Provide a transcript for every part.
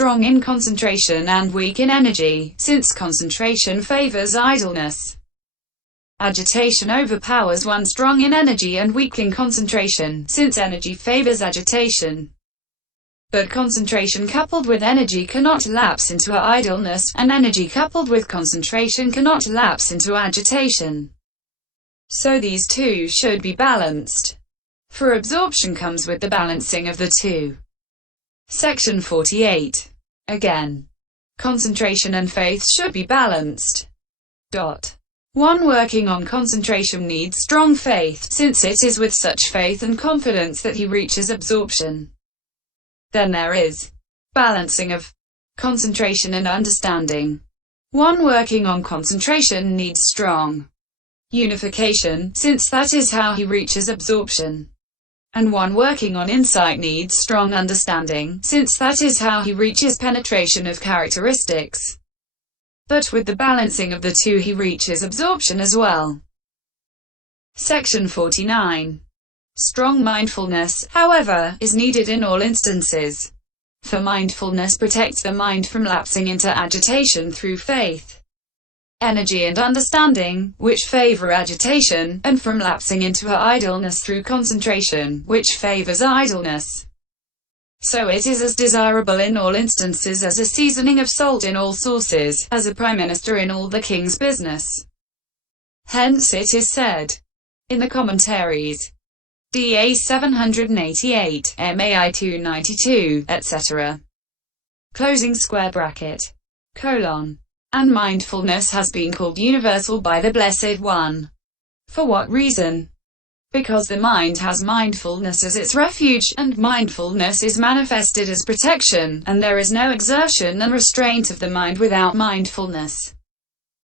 strong in concentration and weak in energy, since concentration favors idleness. Agitation overpowers one strong in energy and weak in concentration, since energy favors agitation. But concentration coupled with energy cannot lapse into idleness, and energy coupled with concentration cannot lapse into agitation. So these two should be balanced. For absorption comes with the balancing of the two. Section 48. Again, concentration and faith should be balanced. One working on concentration needs strong faith, since it is with such faith and confidence that he reaches absorption. Then there is balancing of concentration and understanding. One working on concentration needs strong unification, since that is how he reaches absorption. And one working on insight needs strong understanding, since that is how he reaches penetration of characteristics. But with the balancing of the two he reaches absorption as well. Section 49. Strong mindfulness, however, is needed in all instances. For mindfulness protects the mind from lapsing into agitation through faith, energy and understanding, which favor agitation, and from lapsing into idleness through concentration, which favors idleness. So it is as desirable in all instances as a seasoning of salt in all sauces, as a prime minister in all the king's business. Hence it is said in the commentaries, DA 788, MAI 292, etc. Closing square bracket. And mindfulness has been called universal by the Blessed One. For what reason? Because the mind has mindfulness as its refuge, and mindfulness is manifested as protection, and there is no exertion and restraint of the mind without mindfulness.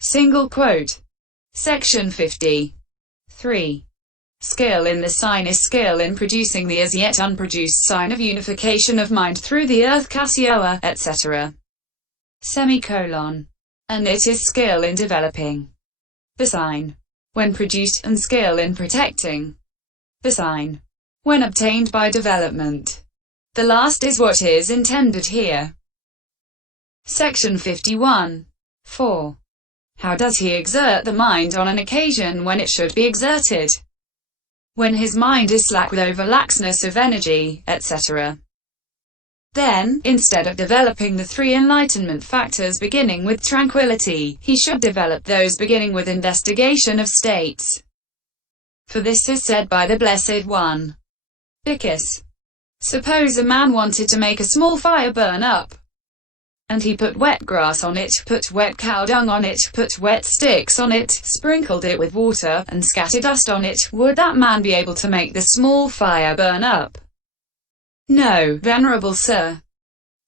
Single quote. Section 50. 3. Skill in the sign is skill in producing the as yet unproduced sign of unification of mind through the earth KASIÓA, etc. And it is skill in developing the sign when produced, and skill in protecting the sign when obtained by development. The last is what is intended here. Section 51. 4. How does he exert the mind on an occasion when it should be exerted? When his mind is slack with overlaxness of energy, etc. Then, instead of developing the three enlightenment factors beginning with tranquility, he should develop those beginning with investigation of states. For this is said by the Blessed One. Because, suppose a man wanted to make a small fire burn up, and he put wet grass on it, put wet cow dung on it, put wet sticks on it, sprinkled it with water, and scattered dust on it, would that man be able to make the small fire burn up? No, venerable sir.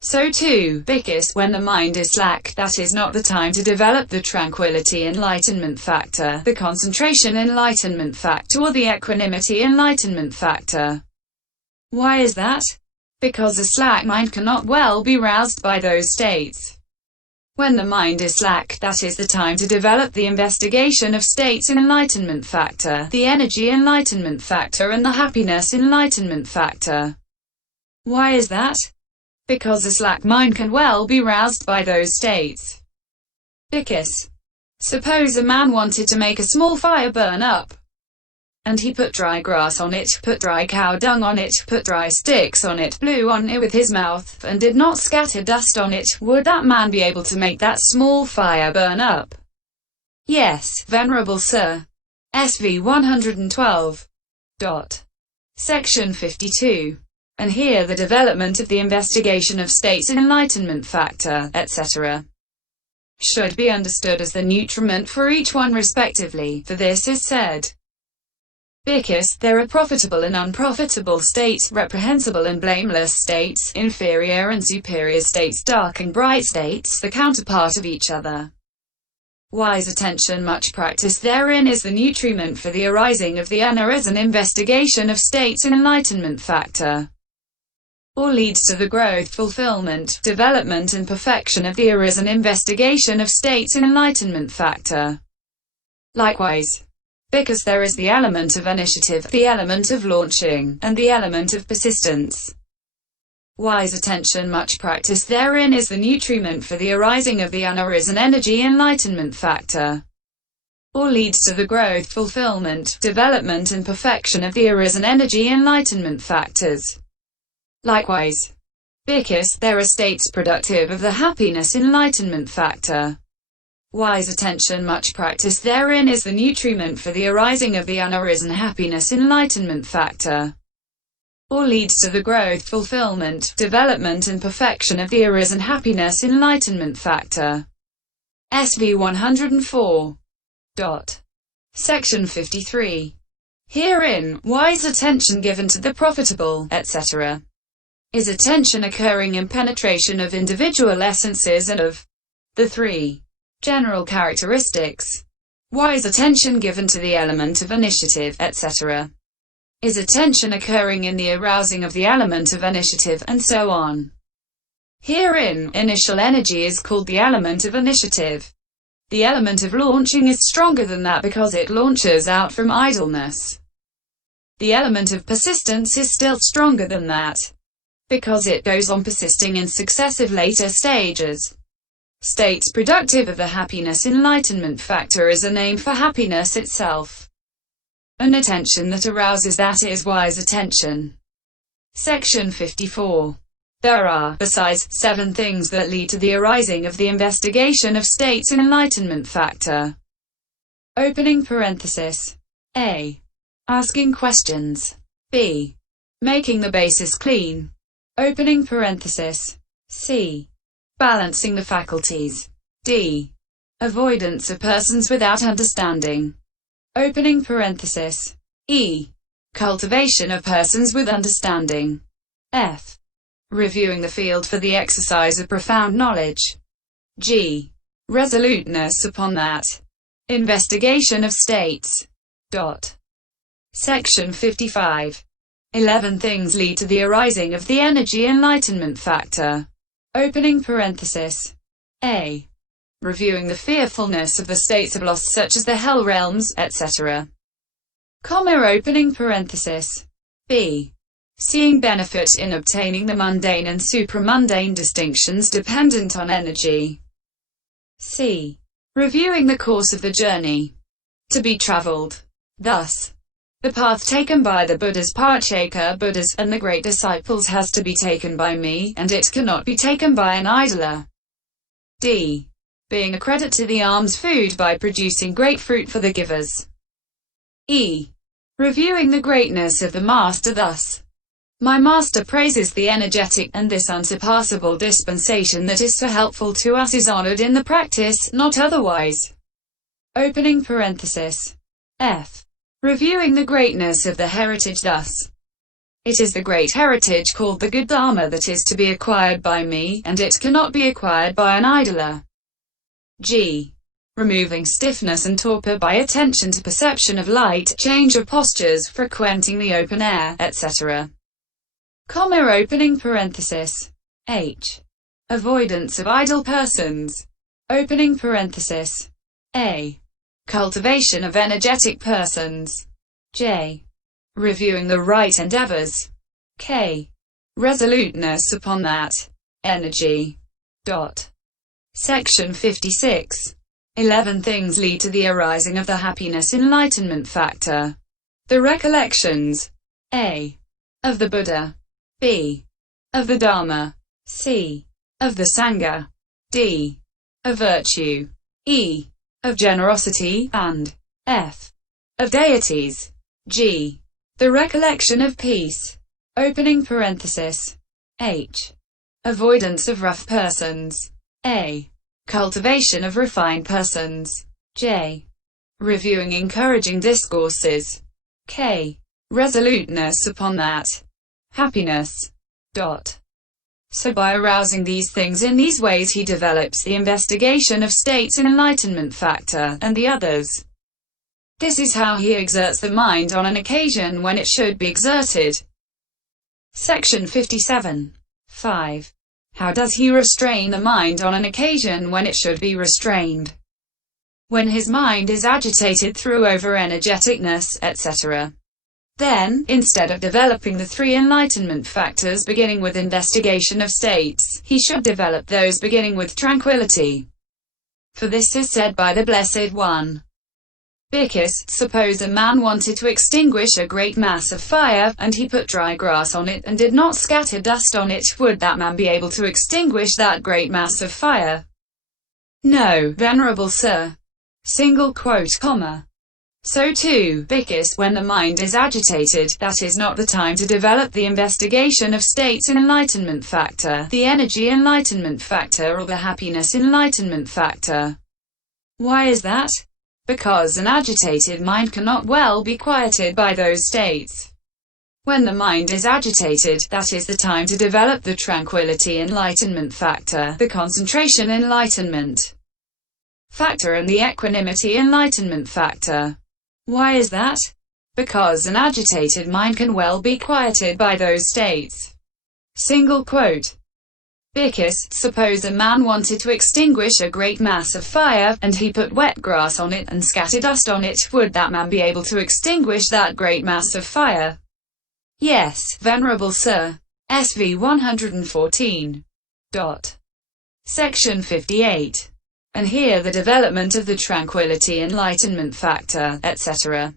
So too, because, when the mind is slack, that is not the time to develop the tranquility enlightenment factor, the concentration enlightenment factor, or the equanimity enlightenment factor. Why is that? Because a slack mind cannot well be roused by those states. When the mind is slack, that is the time to develop the investigation of states enlightenment factor, the energy enlightenment factor, and the happiness enlightenment factor. Why is that? Because a slack mind can well be roused by those states. Because, suppose a man wanted to make a small fire burn up, and he put dry grass on it, put dry cow dung on it, put dry sticks on it, blew on it with his mouth, and did not scatter dust on it, would that man be able to make that small fire burn up? Yes, venerable sir. SV 112. Section 52. And here the development of the investigation of states enlightenment factor, etc. should be understood as the nutriment for each one respectively, for this is said. Because there are profitable and unprofitable states, reprehensible and blameless states, inferior and superior states, dark and bright states, the counterpart of each other. Wise attention, much practice therein, is the nutriment for the arising of the unarisen investigation of states enlightenment factor, or leads to the growth, fulfillment, development and perfection of the arisen investigation of states enlightenment factor. Likewise, because there is the element of initiative, the element of launching, and the element of persistence. Wise attention, much practice therein, is the nutriment for the arising of the unarisen energy enlightenment factor, or leads to the growth, fulfillment, development and perfection of the arisen energy enlightenment factors. Likewise, because there are states productive of the happiness enlightenment factor. Wise attention, much practice therein, is the nutriment for the arising of the unarisen happiness enlightenment factor, or leads to the growth, fulfillment, development and perfection of the arisen happiness enlightenment factor. SV 104. Section 53. Herein, wise attention given to the profitable, etc., is attention occurring in penetration of individual essences and of the three general characteristics. Wise attention given to the element of initiative, etc., is attention occurring in the arousing of the element of initiative, and so on. Herein, initial energy is called the element of initiative. The element of launching is stronger than that because it launches out from idleness. The element of persistence is still stronger than that, because it goes on persisting in successive later stages. States productive of the happiness enlightenment factor is a name for happiness itself. An attention that arouses that is wise attention. Section 54. There are, besides, 7 things that lead to the arising of the investigation of states enlightenment factor. Opening parenthesis. A. Asking questions. B. Making the basis clean. Opening parenthesis. C. Balancing the faculties. D. Avoidance of persons without understanding. Opening parenthesis. E. Cultivation of persons with understanding. F. Reviewing the field for the exercise of profound knowledge. G. Resoluteness upon that. Investigation of states. Section 55. 11 things lead to the arising of the energy enlightenment factor. Opening parenthesis. A. Reviewing the fearfulness of the states of loss such as the hell realms, etc. Opening parenthesis. B. Seeing benefit in obtaining the mundane and supramundane distinctions dependent on energy. C. Reviewing the course of the journey to be traveled. Thus, the path taken by the Buddhas, Parchaka Buddhas, and the great disciples has to be taken by me, and it cannot be taken by an idler. D. Being a credit to the alms food by producing great fruit for the givers. E. Reviewing the greatness of the Master thus. My Master praises the energetic, and this unsurpassable dispensation that is so helpful to us is honored in the practice, not otherwise. Opening parenthesis. F. Reviewing the greatness of the heritage thus. It is the great heritage called the good Dharma that is to be acquired by me, and it cannot be acquired by an idler. G. Removing stiffness and torpor by attention to perception of light, change of postures, frequenting the open air, etc. Opening parenthesis. H. Avoidance of idle persons. Opening parenthesis. A. Cultivation of energetic persons. J. Reviewing the right endeavors. K. Resoluteness upon that energy. Section 56. 11 things lead to the arising of the happiness enlightenment factor. The recollections. A. Of the Buddha. B. Of the Dharma. C. Of the Sangha. D. Of virtue. E. Of generosity, and F. Of deities. G. The recollection of peace. Opening parenthesis. H. Avoidance of rough persons. A. Cultivation of refined persons. J. Reviewing encouraging discourses. K. Resoluteness upon that happiness. So by arousing these things in these ways he develops the investigation of states enlightenment factor, and the others. This is how he exerts the mind on an occasion when it should be exerted. Section 57. 5. How does he restrain the mind on an occasion when it should be restrained? When his mind is agitated through over-energeticness, etc. Then, instead of developing the three enlightenment factors beginning with investigation of states, he should develop those beginning with tranquility. For this is said by the Blessed One. Because, suppose a man wanted to extinguish a great mass of fire, and he put dry grass on it, and did not scatter dust on it, would that man be able to extinguish that great mass of fire? No, venerable sir. Single quote, comma. So too, because, when the mind is agitated, that is not the time to develop the investigation of states enlightenment factor, the energy enlightenment factor or the happiness enlightenment factor. Why is that? Because an agitated mind cannot well be quieted by those states. When the mind is agitated, that is the time to develop the tranquility enlightenment factor, the concentration enlightenment factor and the equanimity enlightenment factor. Why is that? Because an agitated mind can well be quieted by those states. Single quote. Because, suppose a man wanted to extinguish a great mass of fire, and he put wet grass on it and scattered dust on it, would that man be able to extinguish that great mass of fire? Yes, venerable sir. SV 114. Section 58. And here the development of the tranquility enlightenment factor, etc.,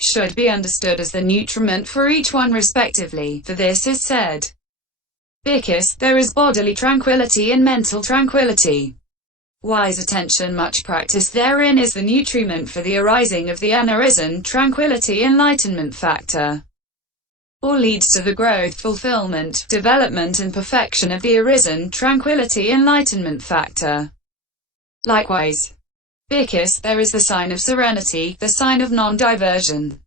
should be understood as the nutriment for each one respectively, for this is said. Because, there is bodily tranquility and mental tranquility. Wise attention much practice therein is the nutriment for the arising of the unarisen tranquility enlightenment factor, or leads to the growth, fulfillment, development and perfection of the arisen tranquility enlightenment factor. Likewise, because, there is the sign of serenity, the sign of non-diversion.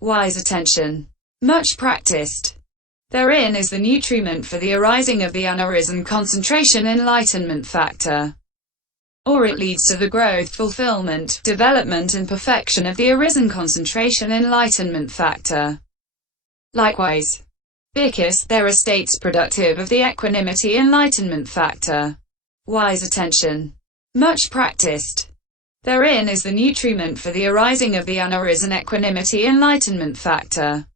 Wise attention, much practiced therein is the nutriment for the arising of the unarisen concentration enlightenment factor, or it leads to the growth, fulfillment, development and perfection of the arisen concentration enlightenment factor. Likewise, because, there are states productive of the equanimity enlightenment factor. Wise attention, much practiced therein is the nutriment for the arising of the unarisen equanimity enlightenment factor,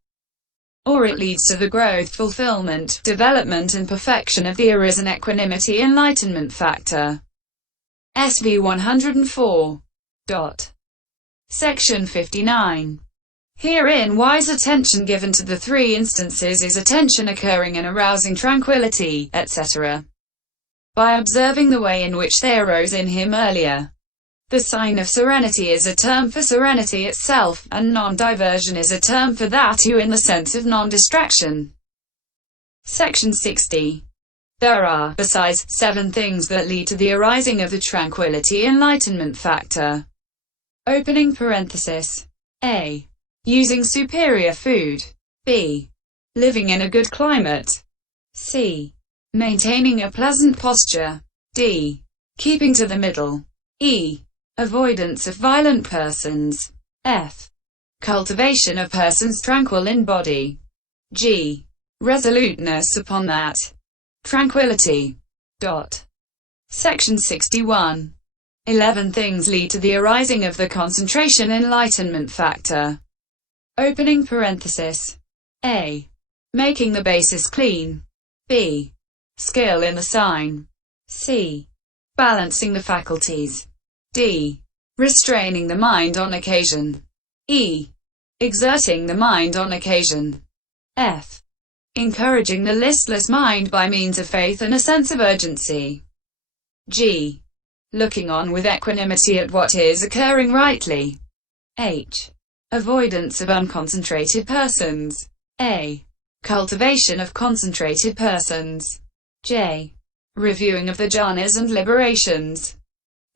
or it leads to the growth, fulfillment, development and perfection of the arisen equanimity enlightenment factor. SV 104. Section 59. Herein wise attention given to the three instances is attention occurring and arousing tranquility, etc., by observing the way in which they arose in him earlier. The sign of serenity is a term for serenity itself, and non-diversion is a term for that too in the sense of non-distraction. Section 60. There are, besides, 7 things that lead to the arising of the tranquility enlightenment factor. Opening parenthesis. A. Using superior food. B. Living in a good climate. C. Maintaining a pleasant posture. D. Keeping to the middle. E. Avoidance of violent persons. F. Cultivation of persons tranquil in body. G. Resoluteness upon that tranquility. Section 61. 11 things lead to the arising of the concentration enlightenment factor. Opening parenthesis. A. Making the basis clean. B. Skill in the sign. C. Balancing the faculties. D. Restraining the mind on occasion. E. Exerting the mind on occasion. F. Encouraging the listless mind by means of faith and a sense of urgency. G. Looking on with equanimity at what is occurring rightly. H. Avoidance of unconcentrated persons. A. Cultivation of concentrated persons. J. Reviewing of the jhanas and liberations.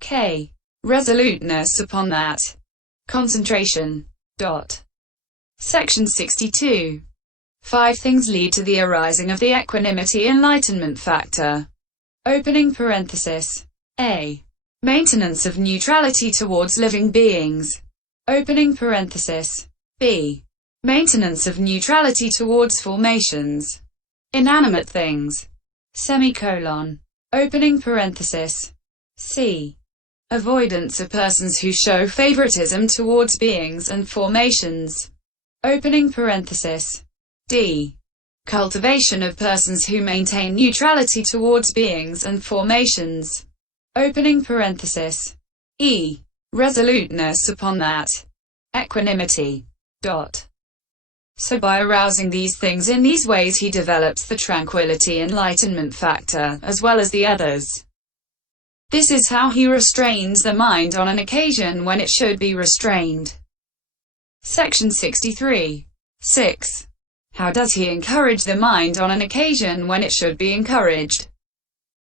K. Resoluteness upon that concentration. Section 62. 5 things lead to the arising of the equanimity enlightenment factor. Opening parenthesis. A. Maintenance of neutrality towards living beings. Opening parenthesis. B. Maintenance of neutrality towards formations. Inanimate things. Semicolon. Opening parenthesis. C. Avoidance of persons who show favoritism towards beings and formations. Opening parenthesis. D. Cultivation of persons who maintain neutrality towards beings and formations. Opening parenthesis. E. Resoluteness upon that. Equanimity. So by arousing these things in these ways he develops the tranquility enlightenment factor, as well as the others. This is how he restrains the mind on an occasion when it should be restrained. Section 63. 6. How does he encourage the mind on an occasion when it should be encouraged?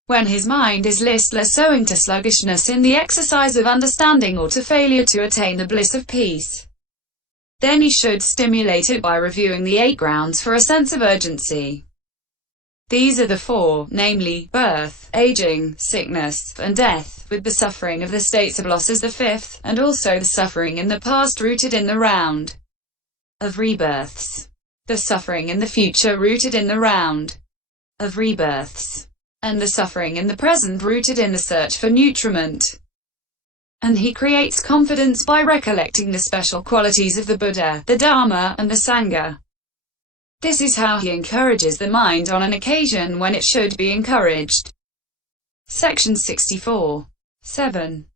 When his mind is listless owing to sluggishness in the exercise of understanding or to failure to attain the bliss of peace, then he should stimulate it by reviewing the 8 grounds for a sense of urgency. These are the 4, namely, birth, aging, sickness, and death, with the suffering of the states of loss as the 5th, and also the suffering in the past rooted in the round of rebirths, the suffering in the future rooted in the round of rebirths, and the suffering in the present rooted in the search for nutriment. And he creates confidence by recollecting the special qualities of the Buddha, the Dharma, and the Sangha. This is how he encourages the mind on an occasion when it should be encouraged. Section 64. 7.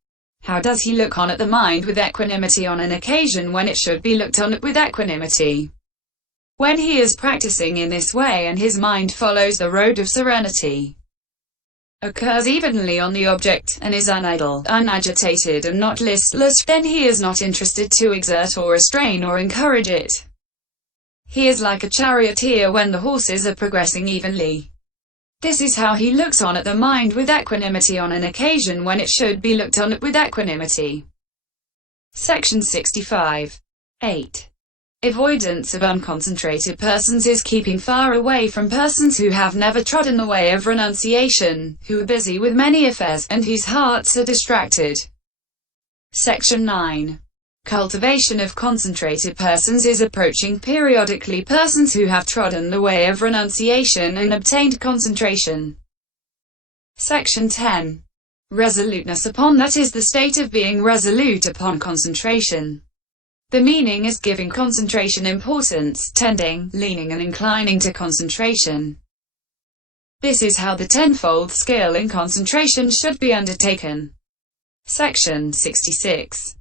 How does he look on at the mind with equanimity on an occasion when it should be looked on at with equanimity? When he is practicing in this way and his mind follows the road of serenity, occurs evenly on the object, and is unidle, unagitated and not listless, then he is not interested to exert or restrain or encourage it. He is like a charioteer when the horses are progressing evenly. This is how he looks on at the mind with equanimity on an occasion when it should be looked on at with equanimity. Section 65. 8. Avoidance of unconcentrated persons is keeping far away from persons who have never trodden the way of renunciation, who are busy with many affairs, and whose hearts are distracted. Section 9. Cultivation of concentrated persons is approaching periodically persons who have trodden the way of renunciation and obtained concentration. Section 10. Resoluteness upon that is the state of being resolute upon concentration. The meaning is giving concentration importance, tending, leaning and inclining to concentration. This is how the tenfold skill in concentration should be undertaken. Section 66.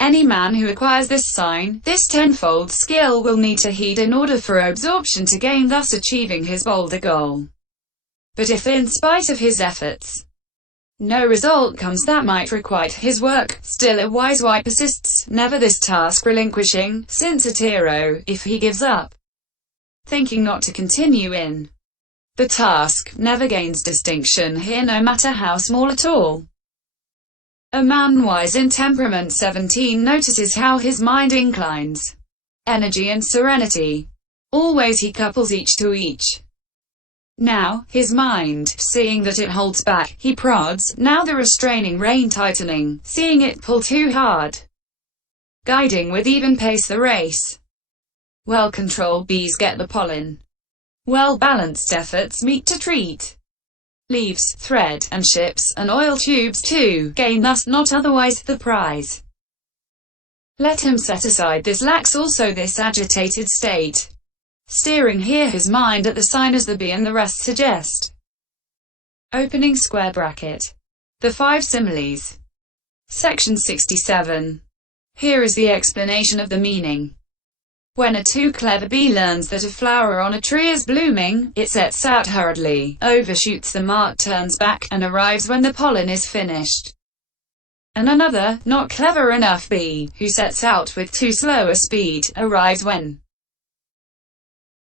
Any man who acquires this sign, this tenfold skill, will need to heed in order for absorption to gain, thus achieving his bolder goal. But if in spite of his efforts no result comes that might requite his work, still a wise wight persists, never this task relinquishing, sincero, if he gives up, thinking not to continue in the task, never gains distinction here, no matter how small at all. A man wise in temperament 17 notices how his mind inclines. Energy and serenity. Always he couples each to each. Now, his mind, seeing that it holds back, he prods, now the restraining rein tightening, seeing it pull too hard, guiding with even pace the race. Well-controlled bees get the pollen. Well-balanced efforts meet to treat. Leaves, thread, and ships, and oil tubes too, gain thus not otherwise the prize. Let him set aside this lax also this agitated state, steering here his mind at the sign as the bee and the rest suggest. Opening square bracket. The 5 similes. Section 67. Here is the explanation of the meaning. When a too clever bee learns that a flower on a tree is blooming, it sets out hurriedly, overshoots the mark, turns back, and arrives when the pollen is finished. And another, not clever enough bee, who sets out with too slow a speed, arrives when